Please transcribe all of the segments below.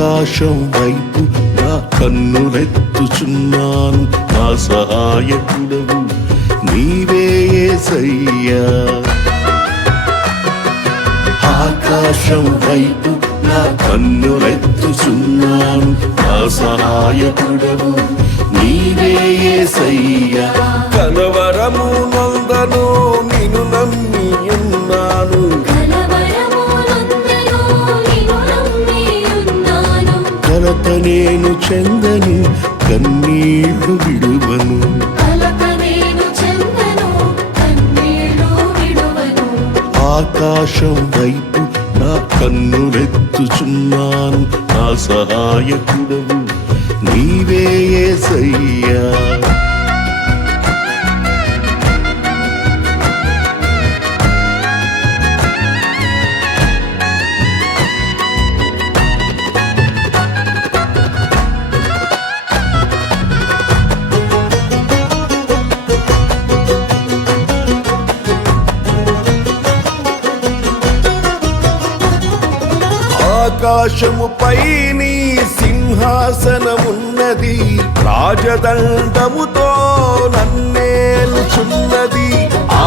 ఆకాశం వైపు నా కన్నులెత్తుచున్నాను, నా సహాయకుడవు నీవే యేసయ్యా. ఆకాశం వైపు నా కన్నులెత్తుచున్నాను, నా సహాయకుడవు నీవే యేసయ్యా. కలవరము నొందను నిన్ను నమ్మి ఉన్నాను, కలత నేను చెందను కన్నీళ్లు విడువను. ఆకాశం వైపు నా కన్నులెత్తుచున్నాను, నా సహాయకుడవు నీవే యేసయ్యా. ఆకాశముపై నీ సింహాసనమున్నది, రాజదండముతో నన్నేలుచున్నది.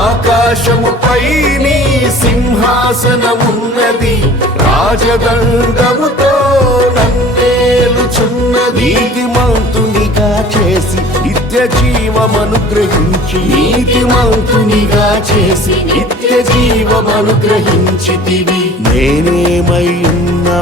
ఆకాశముపై నీ సింహాసనమున్నది, రాజదండముతో నన్నేలుచున్నది. నీతిమంతునిగా చేసి నిత్య జీవమనుగ్రహించి, నీతిమంతునిగా చేసి నిత్య జీవమనుగ్రహించితివి. నేనేమై ఉన్నా